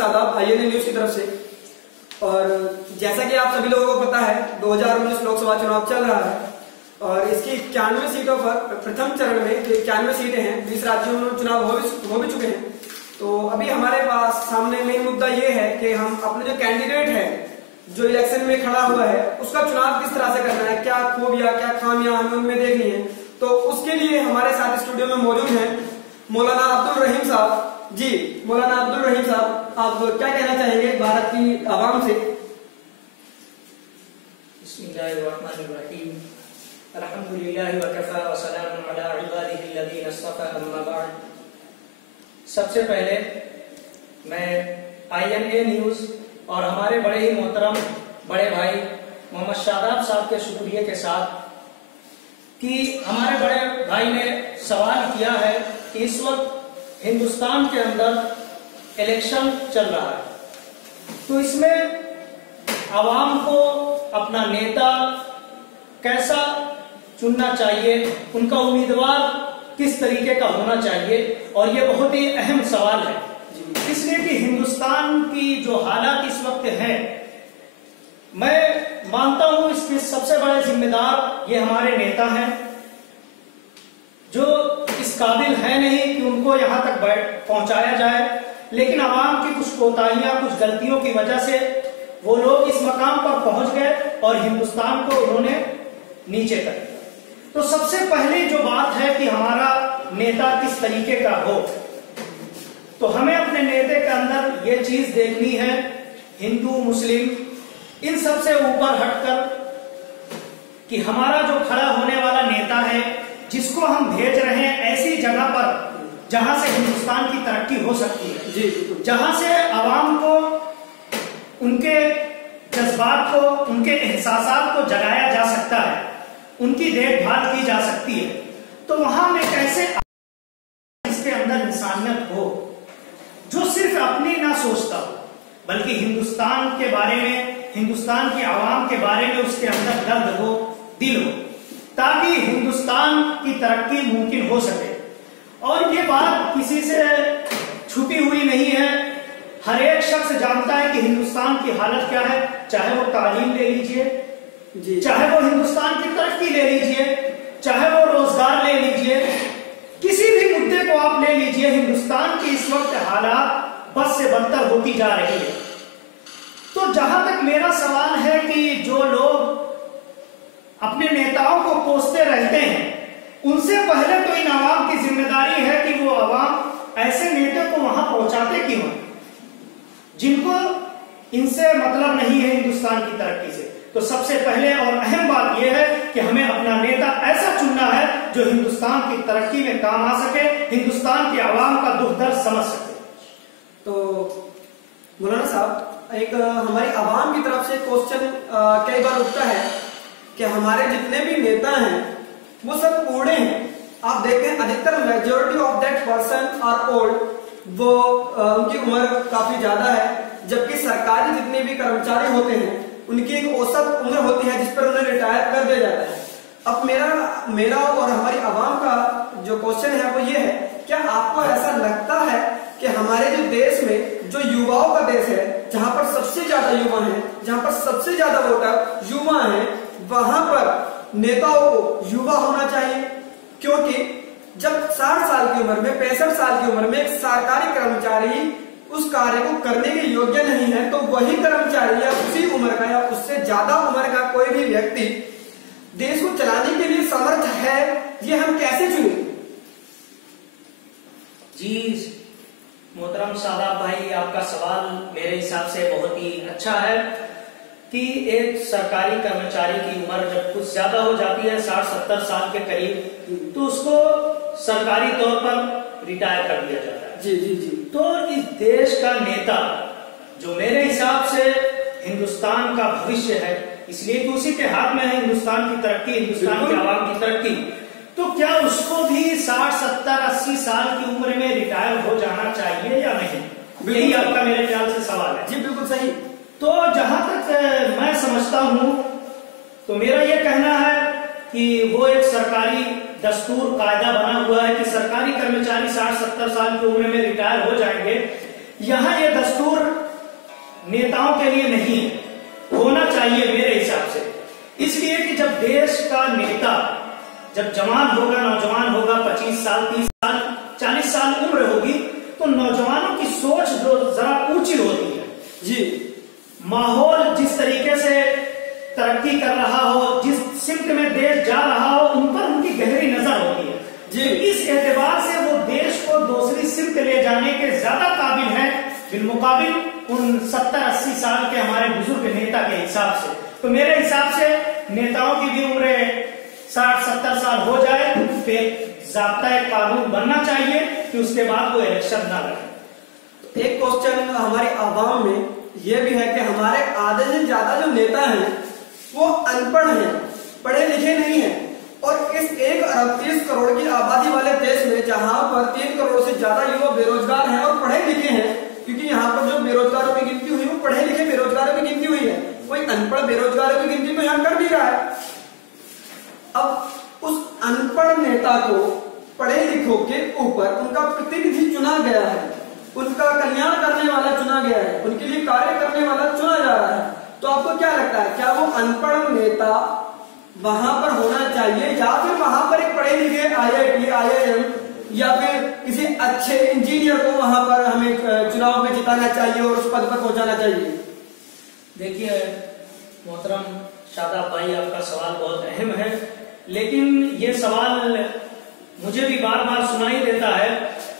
नमस्ते आदाब IANA news की तरफ से। और जैसा कि आप सभी लोगों को पता है 2019 लोकसभा चुनाव चल रहा है और इसकी 91 सीटों पर प्रथम चरण में 91 सीटें हैं, 20 राज्यों में चुनाव हो भी चुके हैं। तो अभी हमारे पास सामने मेन मुद्दा ये है कि हम अपने जो कैंडिडेट है जो इलेक्शन में खड़ा हुआ है उसका चुनाव किस तरह से करना है, क्या खूबियां क्या खामियां हमें उनमें देखनी है। तो उसके लिए हमारे साथ स्टूडियो में मौजूद हैं मौलाना अब्दुल रहीम साहब। जी मौलाना अब्दुल रहीम साहब, आप क्या कहना चाहेंगे भारत की आवाम से? बिस्मिल्लाहिर्रहमानिर्रहीम, अल्हम्दुलिल्लाहि व कफ़ा व सलामुन अला इबादिही अल्लज़ीना इस्तफ़ा, अम्मा बअद। सबसे पहले मैं IANA न्यूज और हमारे बड़े ही मोहतरम बड़े भाई मोहम्मद शादाब साहब के शुक्रिया के साथ कि हमारे बड़े भाई ने सवाल किया है कि इस वक्त हिंदुस्तान के अंदर इलेक्शन चल रहा है, तो इसमें आवाम को अपना नेता कैसा चुनना चाहिए, उनका उम्मीदवार किस तरीके का होना चाहिए, और ये बहुत ही अहम सवाल है इसलिए कि हिंदुस्तान की जो हालात इस वक्त है, मैं मानता हूं इसके सबसे बड़े जिम्मेदार ये हमारे नेता हैं जो इस काबिल है नहीं कि उनको यहां तक पहुंचाया जाए, लेकिन आवाम की कुछ कोताहियां कुछ गलतियों की वजह से वो लोग इस मकाम पर पहुंच गए और हिंदुस्तान को उन्होंने नीचे कर दिया। तो सबसे पहले जो बात है कि हमारा नेता किस तरीके का हो, तो हमें अपने नेता के अंदर ये चीज देखनी है, हिंदू मुस्लिम इन सब से ऊपर हटकर कि हमारा जो खड़ा होने वाला नेता है जिसको हम भेज रहे हैं ऐसी जगह पर जहां से हिंदुस्तान की तरक्की हो सकती है, जी जहां से आवाम को उनके जज्बात को उनके एहसासात को जगाया जा सकता है, उनकी देखभाल की जा सकती है। तो वहां में कैसे इसके अंदर इंसानियत हो जो सिर्फ अपनी ना सोचता हो बल्कि हिंदुस्तान के बारे में, हिंदुस्तान की आवाम के बारे में उसके अंदर दर्द हो, दिल हो, ताकि हिंदुस्तान की तरक्की मुमकिन हो सके। और ये बात किसी से छुपी हुई नहीं है, हर एक शख्स जानता है कि हिंदुस्तान की हालत क्या है, चाहे वो तालीम ले लीजिए, चाहे वो हिंदुस्तान की तरक्की ले लीजिए, चाहे वो रोजगार ले लीजिए, किसी भी मुद्दे को आप ले लीजिए, हिंदुस्तान की इस वक्त हालात बद से बदतर होती जा रही है। तो जहां तक मेरा सवाल है कि जो लोग अपने नेताओं को कोसते रहते हैं, उनसे पहले तो इन आवाम की जिम्मेदारी है कि वो आवाम ऐसे नेता को वहां पहुंचाते क्यों हैं जिनको इनसे मतलब नहीं है हिंदुस्तान की तरक्की से। तो सबसे पहले और अहम बात यह है कि हमें अपना नेता ऐसा चुनना है जो हिंदुस्तान की तरक्की में काम आ सके, हिंदुस्तान की आवाम का दुख दर्द समझ सके। तो मौलाना साहब, एक हमारी आवाम की तरफ से क्वेश्चन कई बार उठता है कि हमारे जितने भी नेता हैं वो सब बूढ़े हैं। आप देखते हैं अधिकतर majority of that person are old, वो उनकी उम्र काफी ज्यादा है, जबकि सरकारी जितने भी कर्मचारी होते हैं उनकी एक औसत उम्र होती है जिस पर उन्हें रिटायर कर दिया जाता है। अब मेरा और हमारी आवाम का जो क्वेश्चन है वो ये है, क्या आपको ऐसा लगता है कि हमारे जो देश में जो युवाओं का देश है, जहां पर सबसे ज्यादा युवा हैं, जहां पर सबसे ज्यादा वोटर युवा हैं, वहां पर नेताओं को युवा होना चाहिए? क्योंकि जब 60 साल की उम्र में, 65 साल की उम्र में एक सरकारी कर्मचारी उस कार्य को करने के योग्य नहीं है, तो वही कर्मचारी या उसी उम्र का या उससे ज्यादा उम्र का कोई भी व्यक्ति देश को चलाने के लिए समर्थ है, ये हम कैसे चुने? जी मोहतरम सादाब भाई, आपका सवाल मेरे हिसाब से बहुत ही अच्छा है कि एक सरकारी कर्मचारी की उम्र जब कुछ ज्यादा हो जाती है 60-70 साल के करीब, तो उसको सरकारी तौर पर रिटायर कर दिया जाता है। जी जी जी। तो इस देश का नेता जो मेरे हिसाब से हिंदुस्तान का भविष्य है, इसलिए कि उसी के हाथ में है हिंदुस्तान की तरक्की, हिंदुस्तान की आवाम की तरक्की, तो क्या उसको भी 60, 70, 80 साल की उम्र में रिटायर हो जाना चाहिए या नहीं? यही आपका मेरे ख्याल से सवाल है। जी बिल्कुल सही। तो जहां तक मैं समझता हूं, तो मेरा यह कहना है कि वो एक सरकारी दस्तूर कायदा बना हुआ है कि सरकारी कर्मचारी 60-70 साल की उम्र में रिटायर हो जाएंगे, यहाँ ये दस्तूर नेताओं के लिए नहीं है, होना चाहिए मेरे हिसाब से। इसलिए कि जब देश का नेता जब जवान होगा, नौजवान होगा, 25 साल, 30 साल, 40 साल उम्र होगी, तो नौजवानों की सोच जो जरा ऊंची होती है जी। माहौल जिस तरीके से तरक्की कर रहा हो, जिस सिमत में देश जा रहा हो, उन पर उनकी गहरी नजर होती है जी। इस एतबार से वो देश को दूसरी सिमत ले जाने के ज्यादा काबिल है बिलमुकाबिल उन 70-80 साल के हमारे बुजुर्ग नेता के हिसाब से। तो मेरे हिसाब से नेताओं की भी उम्र 60-70 साल हो जाए तो ज़ाब्ता एक कानून बनना चाहिए कि उसके बाद वो इलेक्शन ना लड़े। एक क्वेश्चन हमारे आवाम में यह भी है कि हमारे आधे से ज्यादा जो नेता हैं वो अनपढ़ हैं, पढ़े लिखे नहीं हैं, और इस 1 अरब 30 करोड़ की आबादी वाले देश में जहां पर 3 करोड़ से ज्यादा युवा बेरोजगार हैं और पढ़े लिखे हैं, क्योंकि यहाँ पर जो बेरोजगारों की गिनती हुई वो पढ़े लिखे बेरोजगारों की गिनती हुई है, कोई अनपढ़ बेरोजगारों की गिनती तो यहाँ कर नहीं रहा है। अब उस अनपढ़ नेता को पढ़े लिखों के ऊपर उनका प्रतिनिधि चुना गया है, उनका कल्याण करने वाला चुना गया है, उनके लिए कार्य करने वाला चुना जा रहा है, तो आपको क्या लगता है, क्या वो अनपढ़ नेता वहां पर होना चाहिए या फिर वहां पर एक पढ़े लिखे IIT, IIM या फिर किसी अच्छे इंजीनियर को वहां पर हमें चुनाव में जिताना चाहिए और उस पद पर पहुंचाना चाहिए? देखिए मोहतरम शादाब भाई, आपका सवाल बहुत अहम है, लेकिन ये सवाल मुझे भी बार बार सुनाई देता है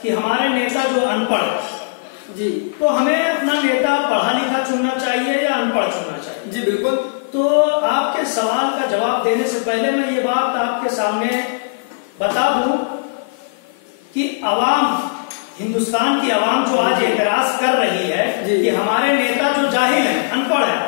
कि हमारे नेता जो अनपढ़ जी, तो हमें अपना नेता पढ़ा लिखा चुनना चाहिए या अनपढ़ चुनना चाहिए? जी बिल्कुल। तो आपके सवाल का जवाब देने से पहले मैं ये बात आपके सामने बता दूं कि अवाम, हिंदुस्तान की अवाम जो आज एतराज कर रही है कि हमारे नेता जो जाहिल है, अनपढ़ है,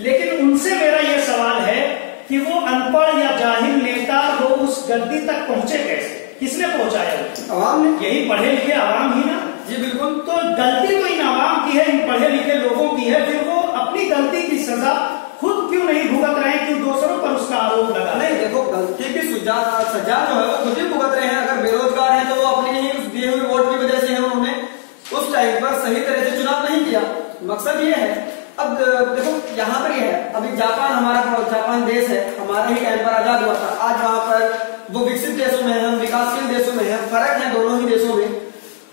लेकिन उनसे मेरा ये सवाल है कि वो अनपढ़ या जाहिल नेता वो उस गद्दी तक पहुंचे कैसे, किसने पहुंचाया? अवाम ने। यही पढ़े लिखे अवाम ही ना। जी बिल्कुल। तो गलती तो इन अवाम की है, इन पढ़े लिखे लोगों की है, फिर वो अपनी गलती की सजा खुद क्यों नहीं भुगत रहे, क्यों दूसरों पर उसका आरोप लगा? नहीं, देखो गलती की सजा जो है वो खुद ही भुगत रहे हैं। अगर बेरोजगार हैं तो वो अपने ही दिए हुए वोट की वजह से है, उन्होंने उस टाइम पर सही तरह से चुनाव नहीं किया। मकसद ये है, अब देखो यहाँ पर ये है, अभी जापान देश है, हमारा ही टाइम पर आजाद हुआ था, आज वहां पर वो विकसित देशों में है, हम विकासशील देशों में है, फर्क है दोनों ही देशों में।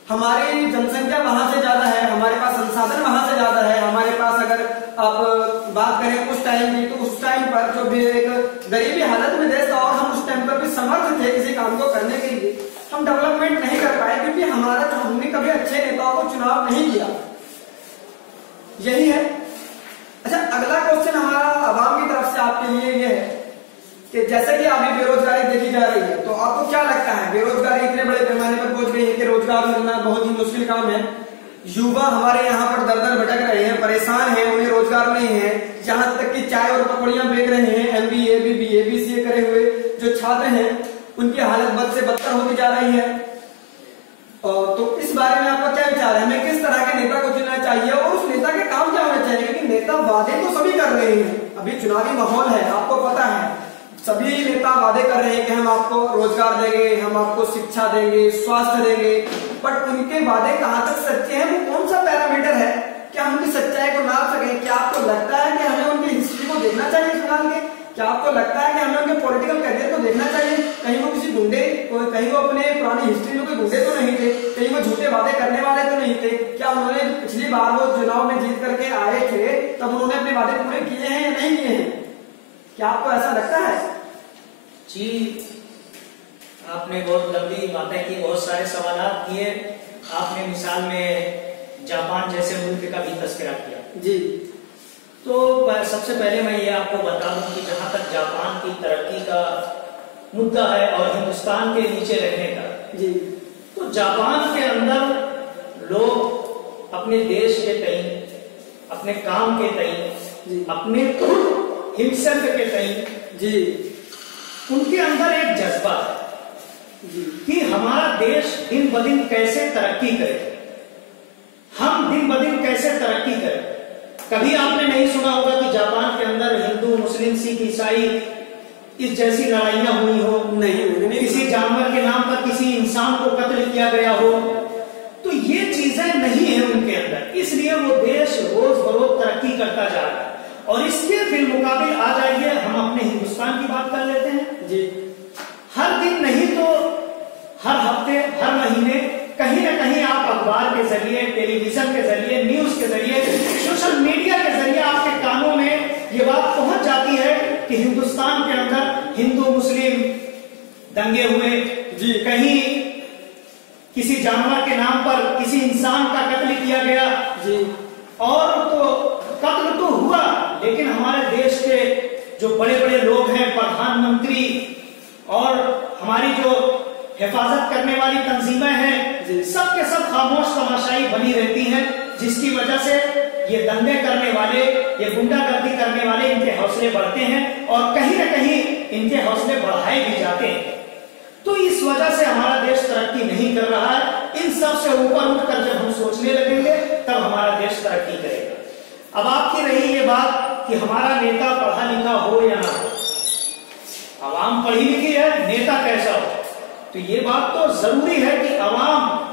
हमारी जनसंख्या वहां से ज्यादा है, हमारे पास संसाधन वहां से ज्यादा है, हमारे पास अगर आप बात करें उस टाइम की, तो उस टाइम पर जो भी एक गरीबी हालत में देश था और हम उस टाइम पर भी समर्थ थे किसी काम को करने के लिए, हम डेवलपमेंट नहीं कर पाए क्योंकि हमने कभी अच्छे नेताओं को चुनाव नहीं किया। यही है। अच्छा, अगला क्वेश्चन हमारा आवाम की तरफ से आपके लिए ये है कि जैसे कि अभी बेरोजगारी देखी जा रही है, तो आपको क्या लगता है बेरोजगारी इतने बड़े पैमाने पर पहुंच गई है कि रोजगार मिलना बहुत ही मुश्किल काम है। युवा हमारे यहाँ पर दर दर भटक रहे हैं, परेशान हैं, उन्हें रोजगार नहीं है, यहाँ तक कि चाय और पकौड़ियां बेच रहे हैं। MBA, BBA, BCA करे हुए जो छात्र हैं उनकी हालत बद से बदतर होती जा रही है। तो इस बारे में आपका क्या विचार है, हमें किस तरह के नेता को चुनना चाहिए और उस नेता के काम क्या होने चाहिए? क्योंकि नेता वादे तो सभी कर रहे हैं, अभी चुनावी माहौल है, आपको पता है, सभी नेता वादे कर रहे हैं कि हम आपको रोजगार देंगे, हम आपको शिक्षा देंगे, स्वास्थ्य देंगे, बट उनके वादे कहां तक सच्चे हैं, वो कौन सा पैरामीटर है क्या हम उनकी सच्चाई को नाप सकें? क्या आपको लगता है कि हमें उनकी हिस्ट्री को देखना चाहिए फिलहाल के? क्या आपको लगता है कि हमें उनके पॉलिटिकल करियर को देखना चाहिए? कहीं वो किसी गुंडे, कहीं वो अपने पुरानी हिस्ट्री में कोई गुंडे तो नहीं थे, कहीं वो झूठे वादे करने वाले तो नहीं थे? क्या उन्होंने पिछली बार वो चुनाव में जीत करके आए थे तब उन्होंने अपने वादे पूरे किए हैं या नहीं किए हैं? क्या आपको ऐसा लगता है? जी, आपने बहुत लंबी बातें की, बहुत सारे सवाल किए। आपने मिसाल में जापान जैसे मुल्क का भी तस्करा किया। जी, तो सबसे पहले मैं ये आपको बता दूं कि जहां तक जापान की तरक्की का मुद्दा है और हिंदुस्तान के नीचे रहने का, जी, तो जापान के अंदर लोग अपने देश के तई, अपने काम के तई, अपने हिमसर्ग के तई, जी, उनके अंदर एक जज्बा है कि हमारा देश दिन ब दिन कैसे तरक्की करे, हम दिन ब दिन कैसे तरक्की करें। कभी आपने नहीं सुना होगा कि जापान के अंदर हिंदू, मुस्लिम, सिख, ईसाई इस जैसी लड़ाइयां हुई हो, नहीं, किसी जानवर के नाम पर किसी इंसान को कत्ल किया गया हो। तो ये चीजें नहीं है उनके अंदर, इसलिए वो देश रोज बरोज तरक्की करता जा रहा है। और इसके बिलमुकाबिल आ जाइए हम अपने हिंदुस्तान की बात कर लेते हैं जी। हर दिन नहीं तो हर हफ्ते, हर महीने कहीं ना कहीं आप अखबार के जरिए, टेलीविजन के जरिए, न्यूज के जरिए, सोशल मीडिया के जरिए आपके कानों में ये बात पहुंच जाती है कि हिंदुस्तान के अंदर हिंदू मुस्लिम दंगे हुए जी, कहीं किसी जानवर के नाम पर किसी इंसान का कत्ल किया गया जी। और तो कत्ल तो हुआ, लेकिन हमारे देश के जो बड़े बड़े लोग हैं, प्रधानमंत्री और हमारी जो हिफाजत करने वाली तंजीमें हैं, सब के सब खामोश तमाशाई बनी रहती हैं, जिसकी वजह से ये दंगे करने वाले, ये गुंडागर्दी करने वाले, इनके हौसले बढ़ते हैं और कहीं ना कहीं इनके हौसले बढ़ाए भी जाते हैं। तो इस वजह से हमारा देश तरक्की नहीं कर रहा है। इन सब से ऊपर उठकर जब हम सोचने लगेंगे तब हमारा देश तरक्की करेगा। अब आपकी रही ये बात कि हमारा नेता पढ़ा लिखा हो या ना हो, आवाम पढ़ी लिखी है, नेता कैसा हो, तो ये बात तो जरूरी है कि आवाम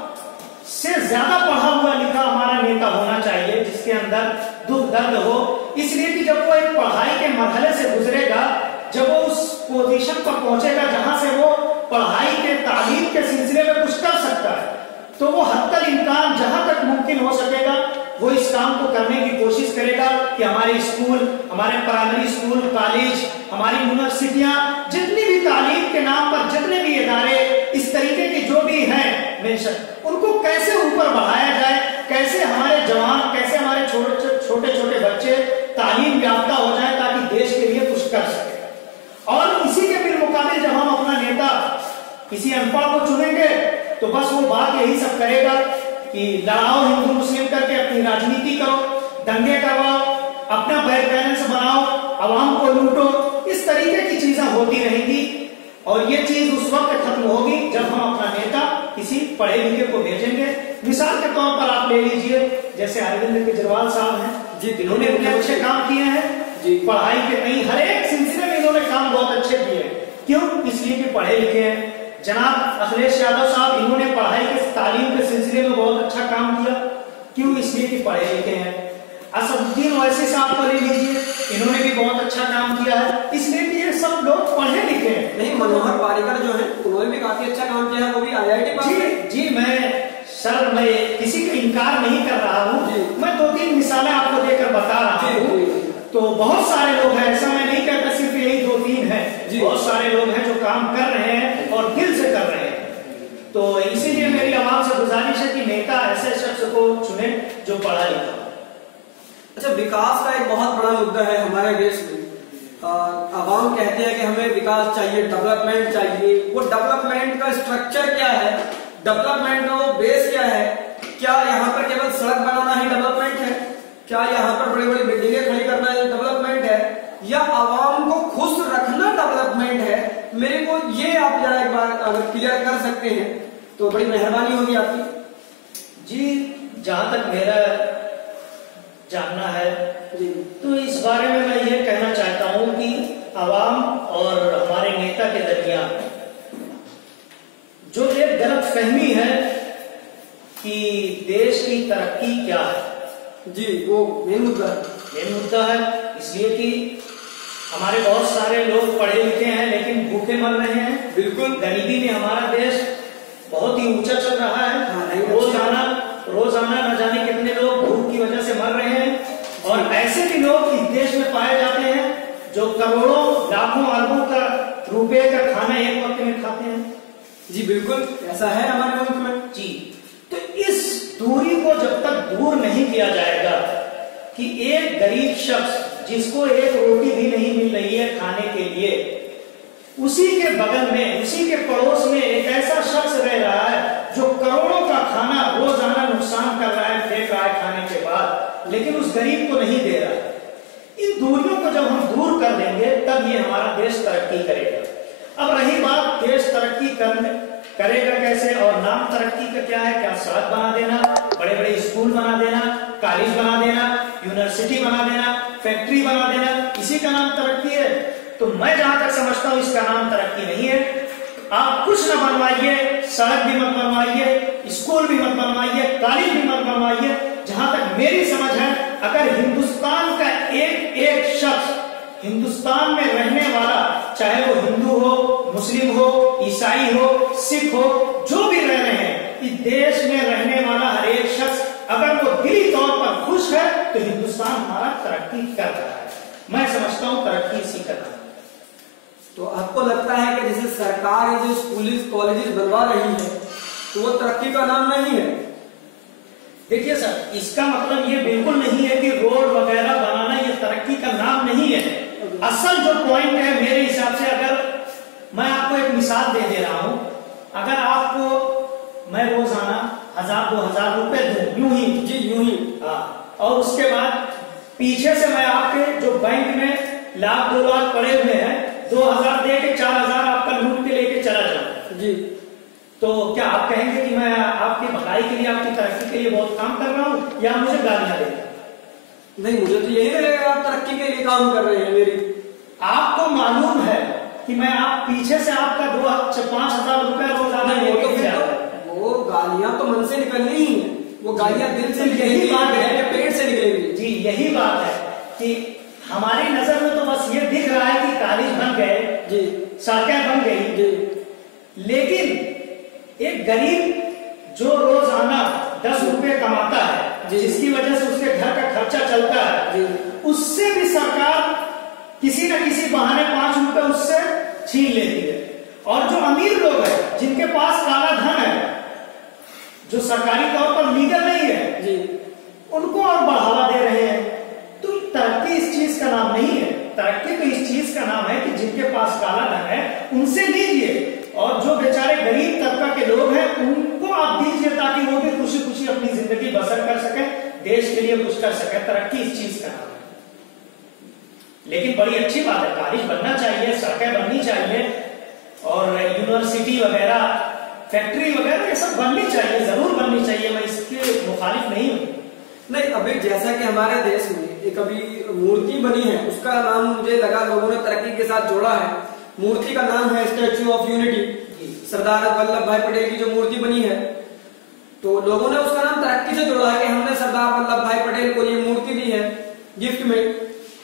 से ज्यादा पढ़ा हुआ लिखा हमारा नेता होना चाहिए, जिसके अंदर दुख दर्द हो। इसलिए कि जब वो एक पढ़ाई के मरहले से गुजरेगा, जब वो उस पोजीशन पर पहुंचेगा जहां से वो पढ़ाई के तालीम के सिलसिले में कुछ कर सकता है, तो वो हत्तल इम्कान जहां तक मुमकिन हो सकेगा वो इस काम को करने की कोशिश करेगा कि हमारे स्कूल, हमारे प्राइमरी स्कूल, कॉलेज, हमारी यूनिवर्सिटियां, जितनी भी तालीम के नाम पर जितने भी इदारे इस तरीके की जो भी हैं मेंशन, उनको कैसे ऊपर बढ़ाया जाए, कैसे हमारे जवान, कैसे हमारे छोटे छोटे बच्चे तालीम याफ्ता हो जाए ताकि देश के लिए कुछ कर सके। और इसी के बिलमुकाबिल जब हम अपना नेता किसी अनपढ़ को चुनेंगे तो बस वो बात यही सब करेगा कि लड़ाओ हिंदू मुस्लिम करके अपनी राजनीति करो, दंगे करवाओ, अपना बैंक बैलेंस बनाओ, आवाम को लूटो, इस तरीके की चीजें होती रहेंगी। और ये चीज उस वक्त खत्म होगी जब हम अपना नेता किसी पढ़े लिखे को भेजेंगे। मिसाल के तौर पर आप ले लीजिए, जैसे अरविंद केजरीवाल साहब हैं जी, इन्होंने इतने अच्छे काम किए हैं जी, पढ़ाई के कहीं हर एक सिलसिले में इन्होंने काम बहुत अच्छे किए। क्यों? इसलिए कि पढ़े लिखे हैं। जनाब अखिलेश यादव साहब, इन्होंने पढ़ाई के तालीम के सिलसिले में बहुत अच्छा काम किया। क्यों? इसलिए कि पढ़े लिखे हैं। असदुद्दीन ओवैसी साहब को ले लीजिए, इन्होंने भी बहुत अच्छा काम किया है, इसलिए कि ये सब लोग पढ़े लिखे हैं। नहीं, मनोहर पारिकर जो है उन्होंने भी काफी अच्छा काम किया है, वो भी IIT पास है जी। मैं किसी का इनकार नहीं कर रहा हूँ, मैं 2-3 मिसालें आपको देकर बता रहा हूँ। तो बहुत सारे लोग हैं, ऐसा मैं नहीं कहता सिर्फ यही 2-3 हैं, बहुत सारे लोग हैं जो काम कर रहे हैं और दिल से कर रहे हैं। तो इसीलिए मेरी आवाम से गुजारिश है कि नेता ऐसे शख्स को चुने जो पढ़ा लिखा। अच्छा, विकास का एक बहुत बड़ा मुद्दा है हमारे देश में। आवाम कहते हैं कि हमें विकास चाहिए, डेवलपमेंट चाहिए। वो डेवलपमेंट का स्ट्रक्चर क्या है, डेवलपमेंट का वो बेस क्या है? क्या यहाँ पर केवल सड़क बनाना ही डेवलपमेंट है? क्या यहाँ पर बड़ी बड़ी बिल्डिंगें खड़ी करना डेवलपमेंट है? या आवाम को खुश रखना डेवलपमेंट है? मेरे को ये आप जरा एक बार अगर क्लियर कर सकते हैं तो बड़ी मेहरबानी होगी आपकी। जी, जहां तक मेरा जानना है जी, तो इस बारे में मैं ये कहना चाहता हूं कि आवाम और हमारे नेता के दरमियान जो एक गलतफहमी है कि देश की तरक्की क्या है जी, वो मेन मुद्दा है। इसलिए कि हमारे बहुत सारे लोग पढ़े लिखे हैं लेकिन भूखे मर रहे हैं। बिल्कुल, गरीबी में हमारा देश बहुत ही ऊंचा चल रहा है। रोजाना न जाने कितने लोग भूख की वजह से मर रहे हैं। और ऐसे भी लोग इस देश में पाए जाते हैं जो करोड़ों लाखों अरबों का रुपए का खाना एक वक्त में खाते हैं। जी बिल्कुल, ऐसा है हमारे मुल्क में जी। तो इस दूरी को जब तक दूर नहीं किया जाएगा कि एक गरीब शख्स जिसको एक रोटी भी नहीं मिल रही है खाने के लिए, उसी के बगल में, उसी के पड़ोस में एक ऐसा शख्स रह रहा है जो करोड़ों का खाना रोजाना नुकसान कर रहा है, फेंक रहा है खाने के बाद, लेकिन उस गरीब को नहीं दे रहा। इन दूरियों को जब हम दूर कर देंगे तब ये हमारा देश तरक्की करेगा। अब रही बात देश तरक्की करेगा कैसे और नाम तरक्की का क्या है? क्या सड़क बना देना, बड़े बड़े स्कूल बना देना, कॉलेज बना देना, यूनिवर्सिटी बना देना, फैक्ट्री बना देना, इसी का नाम तरक्की है? तो मैं जहां तक समझता हूं इसका नाम तरक्की नहीं है। आप कुछ न बनवाइए, सड़क भी मत बनवाइए, स्कूल भी मत बनवाइए, कॉलेज भी मत बनवाइए। जहां तक मेरी समझ है, अगर हिंदुस्तान का एक एक शख्स हिंदुस्तान में रहने वाला, चाहे वो हिंदू हो, मुस्लिम हो, ईसाई हो, सिख हो, जो भी रह रहे हैं, इस देश में रहने वाला हर एक शख्स अगर वो दिली तौर पर खुश है तो हिंदुस्तान हमारा तरक्की कर रहा है। मैं समझता हूं तरक्की इसी का नाम है। तो आपको लगता है कि जैसे सरकार ये जो स्कूल कॉलेजेस बनवा रही है तो वो तरक्की का नाम नहीं है? देखिए सर, इसका मतलब ये बिल्कुल नहीं है कि रोड वगैरह बनाना ये तरक्की का नाम नहीं है। असल जो पॉइंट है मेरे हिसाब से, अगर मैं आपको एक मिसाल दे रहा हूं, अगर आपको मैं रोजाना 1000-2000 रुपए दूं, यूं ही जी यूं ही, और उसके बाद पीछे से मैं आपके जो बैंक में 1,00,000-2 लाख पड़े हुए हैं, 2000 दे के 4000 आपका लूट के लेके चला जाऊं जी, तो क्या आप कहेंगे कि मैं आपकी भलाई के लिए, आपकी तरक्की के लिए बहुत काम कर रहा हूं, या मुझे गालियां दे? नहीं, मुझे तो यही लगेगा आप तरक्की के लिए काम कर रहे हैं। मेरी आपको मालूम है कि मैं आप पीछे से आपका 5,000 रुपए रोजाना वो गालियां तो मन से निकलनी ही है, वो गालियां दिल से निकलेगी, यही बात है, पेट से निकलेगी। जी यही बात है कि हमारी नजर में तो बस ये दिख रहा है कि कॉलेज बन गए जी, सड़कें बन गई जी, लेकिन एक गरीब जो रोजाना 10 रुपए कमाता है, जिसकी वजह से उसके घर का खर्चा चलता है, उससे भी सरकार किसी न किसी बहाने 5 रुपए उससे छीन लेती है। और जो अमीर लोग हैं, जिनके पास काला धन है, जो सरकारी तौर पर लीगल नहीं है जी, उनको और बढ़ावा दे रहे हैं। तो तरक्की इस चीज का नाम नहीं है। तरक्की तो इस चीज का नाम है कि जिनके पास काला धन है उनसे लीजिए, और जो बेचारे गरीब तबका के लोग हैं उनको आप दीजिए, ताकि वो भी खुशी खुशी अपनी जिंदगी बसर कर सके, देश के लिए कुछ कर सके। तरक्की इस चीज का नाम है। लेकिन बड़ी अच्छी बात है, कॉलेज बनना चाहिए, सड़कें बननी चाहिए, और यूनिवर्सिटी वगैरह, फैक्ट्री वगैरह ये सब बननी चाहिए, जरूर बननी चाहिए। मैं इसके मुखालिफ नहीं हूं। नहीं, अभी जैसा कि हमारे देश में एक अभी मूर्ति बनी है, उसका नाम मुझे लगा लोगों ने तरक्की के साथ जोड़ा है। मूर्ति का नाम है statue of unity. Sardar Vallabh भाई पटेल की जो मूर्ति बनी है, तो लोगों ने उसका नाम तरक्की से जोड़ा है कि हमने सरदार वल्लभ भाई पटेल को ये मूर्ति दी है गिफ्ट में।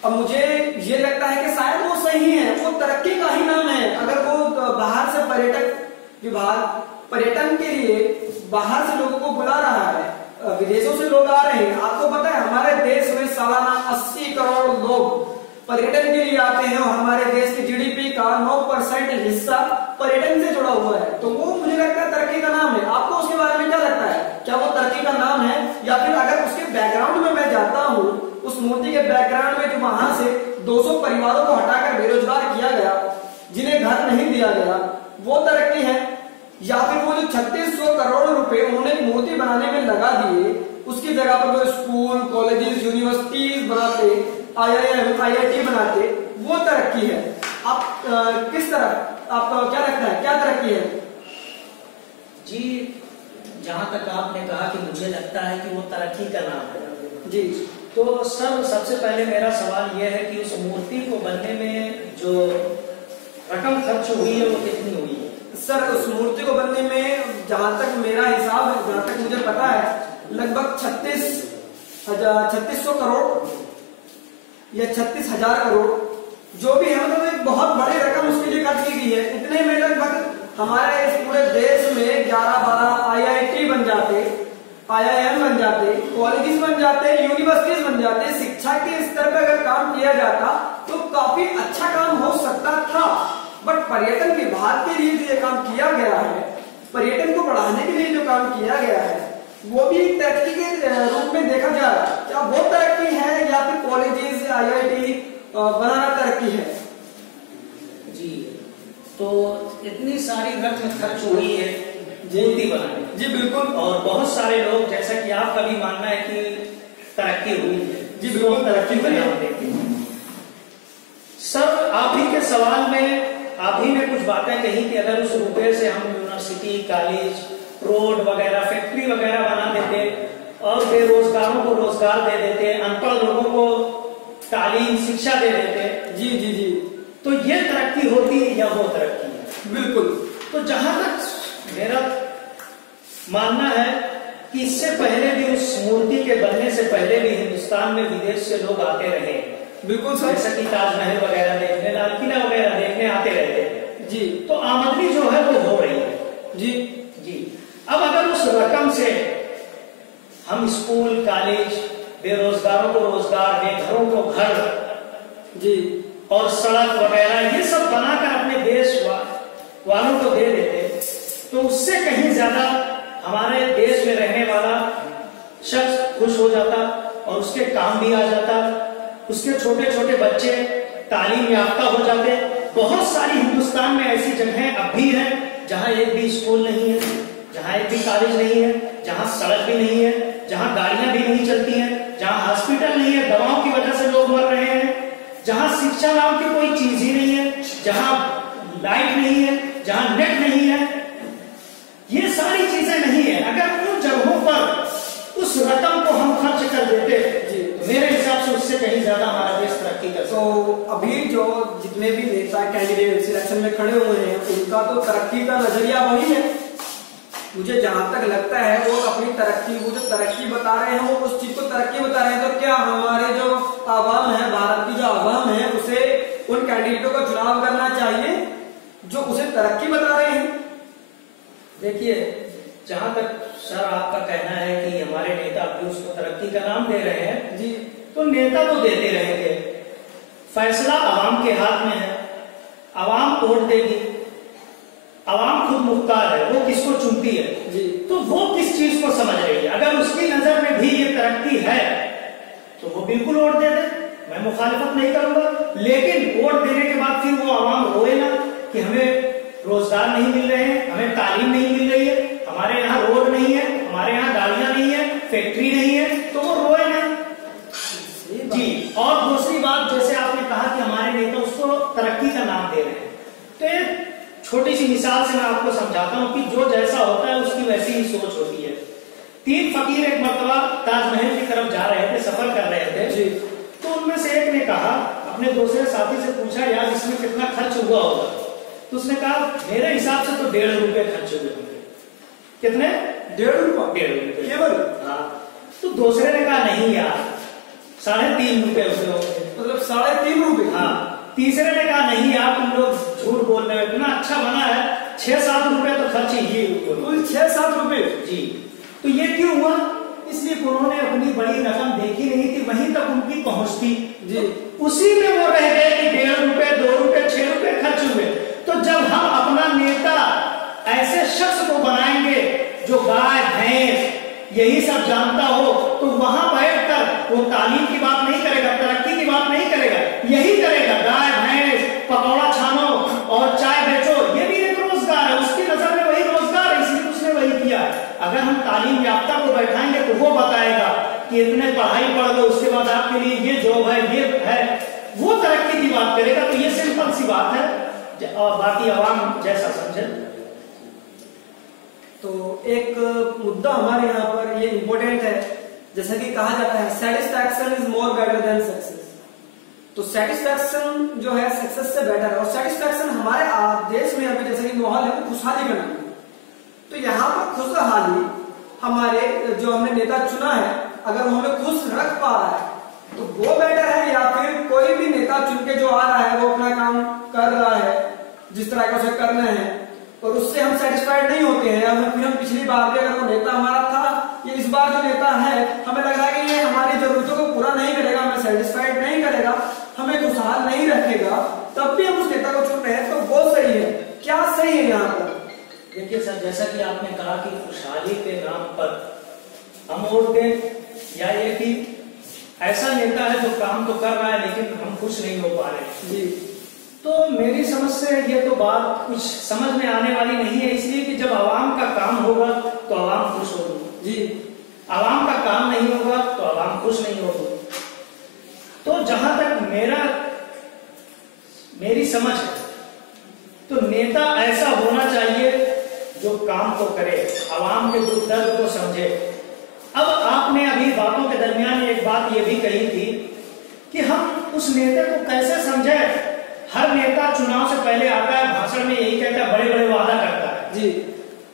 अब मुझे ये लगता है कि शायद वो सही है, वो तरक्की का ही नाम है। अगर वो बाहर से पर्यटक विभाग पर्यटन के लिए बाहर से लोगों को बुला रहा है, विदेशों से लोग आ रहे हैं। आपको पता है हमारे देश में सालाना 80 करोड़ लोग पर्यटन के लिए आते हैं, और हमारे देश के जीडीपी का 9% हिस्सा पर्यटन से जुड़ा हुआ है। तो वो मुझे लगता है तरक्की का नाम है। आपको उसके बारे में क्या लगता है? क्या वो तरक्की का नाम है, या फिर अगर उसके बैकग्राउंड में मैं जाता हूँ, उस मूर्ति के बैकग्राउंड में जो वहां से 200 परिवारों को हटाकर बेरोजगार किया गया, जिन्हें घर नहीं दिया गया, वो तरक्की है? या फिर वो जो 3600 करोड़ रुपए उन्होंने मूर्ति बनाने में लगा दिए, उसकी जगह पर वो स्कूल, कॉलेजेस, यूनिवर्सिटीज बनाते, IIM, IIT बनाते, वो तरक्की है? आप किस तरह, आपको क्या लगता है, क्या तरक्की है? जी, जहां तक आपने कहा कि मुझे लगता है कि वो तरक्की का नाम है जी, तो सर सबसे पहले मेरा सवाल यह है कि उस मूर्ति को बनने में जो रकम खर्च हुई है वो कितनी हुई है? सर उस मूर्ति को बनने में जहां तक मेरा हिसाब है, जहां तक मुझे पता है, लगभग 3600 करोड़ या 36,000 करोड़, जो भी है, मतलब एक बहुत बड़ी रकम उसके लिए खर्च की गई है। इतने में लगभग हमारे इस पूरे देश में 11-12 IIT बन जाते, IIM बन जाते, कॉलेजेस बन जाते, यूनिवर्सिटीज बन जाते। शिक्षा के स्तर पर अगर काम किया जाता तो काफी अच्छा काम हो सकता था। बट पर्यटन विभाग के लिए जो काम किया गया है, पर्यटन को बढ़ाने के लिए जो काम किया गया है, वो भी तरक्की के रूप में देखा जाए। क्या वो तरक्की है, या फिर कॉलेजेस, IIT बनाना तरक्की है? जी, तो इतनी सारी रकम खर्च हुई है मूर्ति बनाने। जी बिल्कुल, और बहुत सारे लोग, जैसा कि आपका भी मानना है कि तरक्की हुई है। जी बिल्कुल, तरक्की हुई है। सर आप ही के सवाल में आप ही ने कुछ बातें कही कि अगर उस रुपए से हम यूनिवर्सिटी, कॉलेज, रोड वगैरह, फैक्ट्री वगैरह बना देते, और बेरोजगारों को रोजगार दे देते, अनपढ़ लोगों को तालीम शिक्षा दे देते, जी जी जी, तो ये तरक्की होती या वो तरक्की है? बिल्कुल। तो जहां तक मेरा मानना है कि इससे पहले भी, उस मूर्ति के बनने से पहले भी हिंदुस्तान में विदेश से लोग आते रहे। बिल्कुल सर। जैसा कि ताजमहल वगैरह देखने, लाल किला वगैरह देखने आते रहते हैं जी। तो आमदनी जो है वो हो रही है जी जी। अब अगर उस रकम से हम स्कूल, कॉलेज, बेरोजगारों को रोजगार, बेघरों को घर जी और सड़क वगैरह ये सब बनाकर अपने देश वालों को दे देते, तो उससे कहीं ज्यादा हमारे देश में रहने वाला शख्स खुश हो जाता और उसके काम भी आ जाता, उसके छोटे छोटे बच्चे तालीम याफ्ता हो जाते। बहुत सारी हिंदुस्तान में ऐसी जगहें अब भी हैं जहां एक भी स्कूल नहीं है, जहां एक भी कॉलेज नहीं है, जहां सड़क भी नहीं है, जहां गाड़ियां भी नहीं चलती हैं, जहां हॉस्पिटल नहीं है, दवाओं की वजह से लोग मर रहे हैं, जहां शिक्षा नाम की कोई चीज ही नहीं है, जहां लाइट नहीं है, जहां नेट नहीं है, ये सारी चीजें नहीं है। अगर उन जगहों पर उस रकम को हम खर्च कर देते तो मेरे हिसाब से उससे कहीं ज्यादा हमारा देश तरक्की कर सकता। तो अभी जो जितने भी नेता कैंडिडेट इलेक्शन में खड़े हुए हैं उनका तो तरक्की का नजरिया वही है। मुझे जहां तक लगता है वो अपनी तरक्की, वो जो तरक्की बता रहे हैं वो उस चीज को तरक्की बता रहे हैं। तो क्या हमारे जो आवाम है, भारत की जो आवाम है, उसे उन कैंडिडेटों का चुनाव करना चाहिए जो उसे तरक्की बता रहे हैं? देखिए, जहां तक सर आपका कहना है कि हमारे नेता अभी उसको तरक्की का नाम दे रहे हैं जी, तो नेता तो देते रहेंगे, फैसला आवाम के हाथ में है। आवाम वोट देगी, आवाम खुद मुख्तार है, वो किसको चुनती है जी। तो वो किस चीज को समझ रही है। अगर उसकी नजर में भी ये तरक्की है तो वो बिल्कुल वोट दे दे, मैं मुखालिफत नहीं करूंगा। लेकिन वोट देने के बाद फिर वो आवाम रोए ना कि हमें रोजगार नहीं मिल रहे हैं, हमें तालीम नहीं मिल रही है, हमारे यहाँ रोड नहीं है, हमारे यहाँ गाड़ियां नहीं है, फैक्ट्री नहीं है, तो वो रोए ना जी। और दूसरी बात, जैसे आपने कहा कि हमारे नेता उसको तरक्की का नाम दे रहे हैं, तो एक छोटी सी मिसाल से मैं आपको समझाता हूँ कि जो जैसा होता है उसकी वैसी ही सोच होती है। 3 फकीर एक मर्तबा ताजमहल की तरफ जा रहे थे, सफर कर रहे थे जी। तो उनमें से एक ने कहा, अपने दूसरे साथी से पूछा, यार इसमें कितना खर्च हुआ होगा? तो उसने कहा मेरे हिसाब से तो 1.5 रुपए खर्च हुए होंगे। कितने? 1.5 रुपए 1.5 रुपए केवल? हाँ। तो दूसरे ने कहा नहीं यार 3.5 रुपए हुए होंगे। मतलब 3.5 रुपए? हाँ। तीसरे ने कहा नहीं यार तुम लोग झूठ बोल रहे हो, इतना अच्छा बना है, 6-7 रुपए तो खर्च ही हुए। कुल 6-7 रुपए जी। तो ये क्यों हुआ? इसलिए उन्होंने अपनी बड़ी रकम देखी नहीं थी, वहीं तक उनकी पहुंच थी जी। उसी में वो रह गए कि 1.5 रुपए, 2 रुपए, 6 रुपए खर्च हुए। तो जब हम अपना नेता ऐसे शख्स को बनाएंगे जो गाय भैंस यही सब जानता हो, तो वहां बैठकर वो तालीम की बात नहीं करेगा, तरक्की की बात नहीं करेगा, यही करेगा गाय भैंस, पकौड़ा छानो और चाय बेचो, ये भी एक रोजगार है, उसकी नजर में वही रोजगार है, इसलिए उसने वही किया। अगर हम तालीम याफ्ता को बैठाएंगे तो वो बताएगा कि इतने पढ़ाई पढ़ लो, उसके बाद आपके लिए ये जॉब है, ये है, वो तरक्की की बात करेगा। तो ये सिंपल सी बात है, और बाकी आवाम जैसा समझे। तो एक मुद्दा हमारे यहाँ पर ये इम्पोर्टेंट है, जैसा कि कहा जाता है satisfaction is more better than success. तो सेटिस्फैक्शन जो है सक्सेस से बेटर है, और सेटिस्फैक्शन हमारे देश में अभी जैसे कि माहौल है वो खुशहाली का नाम है। तो यहाँ पर खुशहाली हमारे जो हमने नेता चुना है, अगर वो हमें खुश रख पा रहा है तो वो बेटर है, या फिर कोई भी नेता चुन के जो आ रहा है वो अपना काम कर रहा है जिस तरह का उसे करना है और उससे हम सेटिस्फाइड नहीं होते हैं, या फिर हम पिछली बार भी अगर वो नेता हमारा था, ये इस बार जो नेता है हमें लग रहा है कि ये हमारी जरूरतों को पूरा नहीं करेगा, हमें सेटिस्फाइड नहीं करेगा, हमें खुशहाल नहीं रखेगा, तब भी हम उस नेता को चुन रहे हैं, तो वो सही है? क्या सही है यहाँ पर? देखिए सर, जैसा कि आपने कहा कि खुशहाली के नाम पर हम वोट दें, या ये कि ऐसा नेता है जो काम तो कर रहा है लेकिन हम खुश नहीं हो पा रहे जी। तो मेरी समझ से ये तो बात कुछ समझ में आने वाली नहीं है, इसलिए कि जब आवाम का काम होगा तो आवाम खुश होगी जी, आवाम का काम नहीं होगा तो आवाम खुश नहीं होगी। तो जहां तक मेरी समझ है तो नेता ऐसा होना चाहिए जो काम को करे, आवाम के दुख दर्द को समझे। अब आपने अभी बातों के दरमियान एक बात ये भी कही थी कि हम उस नेता को कैसे समझे, हर नेता चुनाव से पहले आता है, भाषण में यही कहता है, बड़े बड़े वादा करता है जी।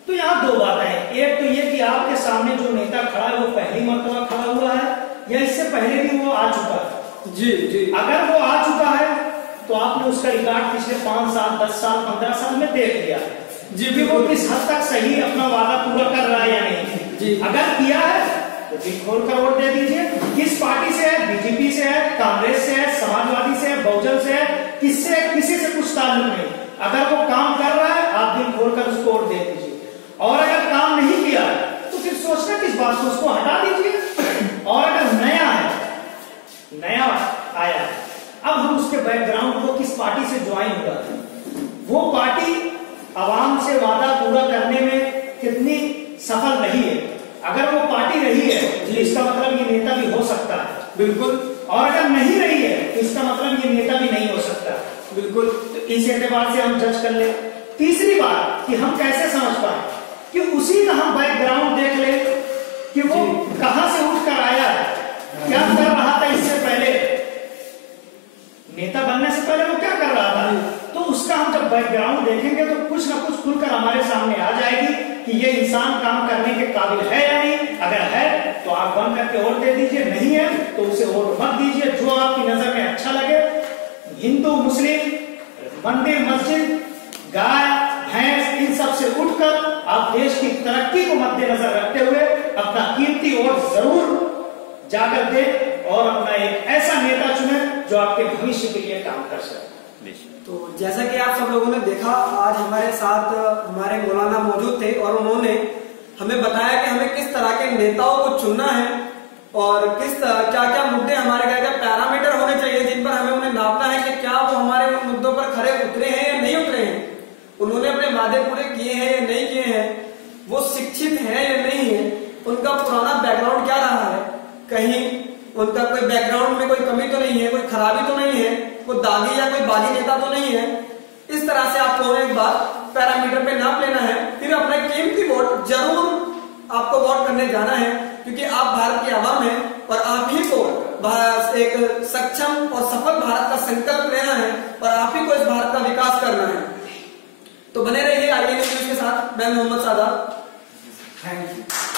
तो यहाँ दो बातें हैं। एक तो ये कि आपके सामने जो नेता खड़ा है वो पहली मर्तबा खड़ा हुआ है या इससे पहले भी वो आ चुका है। जी जी। अगर वो आ चुका है तो आपने उसका रिकॉर्ड पिछले 5 साल 10 साल 15 साल में देख लिया है जी कि वो किस हद तक सही अपना वादा पूरा कर रहा है या नहीं जी। अगर किया है तो दिल खोल कर वोट दे दीजिए। किस पार्टी से है, बीजेपी से है, कांग्रेस से है, समाजवादी से है, बहुजन से है, किससे, किसी से कुछ ताल्लुक नहीं। अगर वो काम कर रहा है आप दिल खोल कर उसको वोट दे दीजिए, और अगर काम नहीं किया तो फिर सोचना किस बात को, उसको हटा दीजिए। और अगर नया है, नया आया है, अब हम उसके बैकग्राउंड को किस पार्टी से ज्वाइन हुआ, वो पार्टी आवाम से वादा पूरा करने में कितनी सफल रही है। अगर वो पार्टी रही है तो इसका मतलब ये नेता भी हो सकता है, बिल्कुल। और अगर नहीं रही है तो इसका मतलब ये नेता भी नहीं हो सकता, बिल्कुल। तो इस एतबार से हम जज कर ले। तीसरी बात कि हम कैसे समझ पाए कि उसी का हम बैकग्राउंड देख ले कि वो कहां से उठ कर आया है, क्या कर रहा था इससे पहले, नेता बनने से पहले वो क्या कर रहा था। तो उसका हम जब बैकग्राउंड देखेंगे तो कुछ ना कुछ खुलकर हमारे सामने आ जाएगी कि ये इंसान काम करने के काबिल है या नहीं। अगर है तो आप बंद करके वोट दे दीजिए, नहीं है तो उसे वोट मत दीजिए। जो आपकी नजर में अच्छा लगे, हिंदू मुस्लिम, मंदिर मस्जिद, गाय भैंस, इन सब से उठकर आप देश की तरक्की को मद्देनजर रखते हुए अपना कीमती वोट जरूर जाकर दे और अपना एक ऐसा नेता चुने जो आपके भविष्य के लिए काम कर सके। तो जैसा कि आप सब लोगों ने देखा, आज हमारे साथ हमारे मौलाना मौजूद थे और उन्होंने हमें बताया कि हमें किस तरह के नेताओं को चुनना है और किस क्या क्या मुद्दे हमारे क्या क्या पैरामीटर होने चाहिए जिन पर हमें उन्हें नापना है कि क्या वो हमारे उन मुद्दों पर खरे उतरे हैं या नहीं उतरे हैं, उन्होंने अपने वादे पूरे किए हैं या नहीं किए हैं, वो शिक्षित है या नहीं है, उनका पुराना बैकग्राउंड क्या रहा है, कहीं उनका कोई बैकग्राउंड में कोई कमी तो नहीं है, कोई खराबी तो नहीं है, कोई दागी या कोई बागी नेता तो नहीं है। इस तरह से आपको एक बार पैरामीटर पे नाप लेना है, फिर अपना कीमती वोट जरूर आपको वोट करने जाना है, क्योंकि आप भारत के आवाम हैं और आप ही को एक सक्षम और सफल भारत का संकल्प लेना है और आप ही को इस भारत का विकास करना है। तो बने रहिए आईएनए न्यूज के साथ। मैं मोहम्मद सादात, थैंक यू।